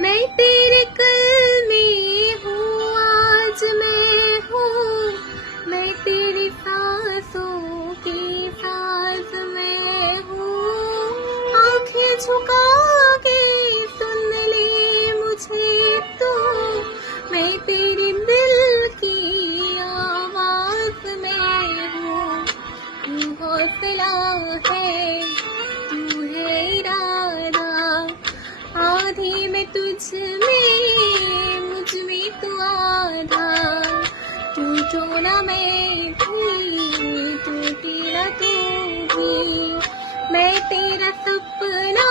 मैं तेरे कल में हूँ, आज मैं हूँ, मैं तेरी सांसों की सांस में हूँ। आंखें झुका के सुन ले मुझे तू, मैं तेरे दिल की आवाज में हूँ। तू हौसला है, तू है इरादा, आधी में तुझ में, मुझ में तू आधा। तू जो ना मैं थी, टूटी ना तू भी, मैं तेरा सपना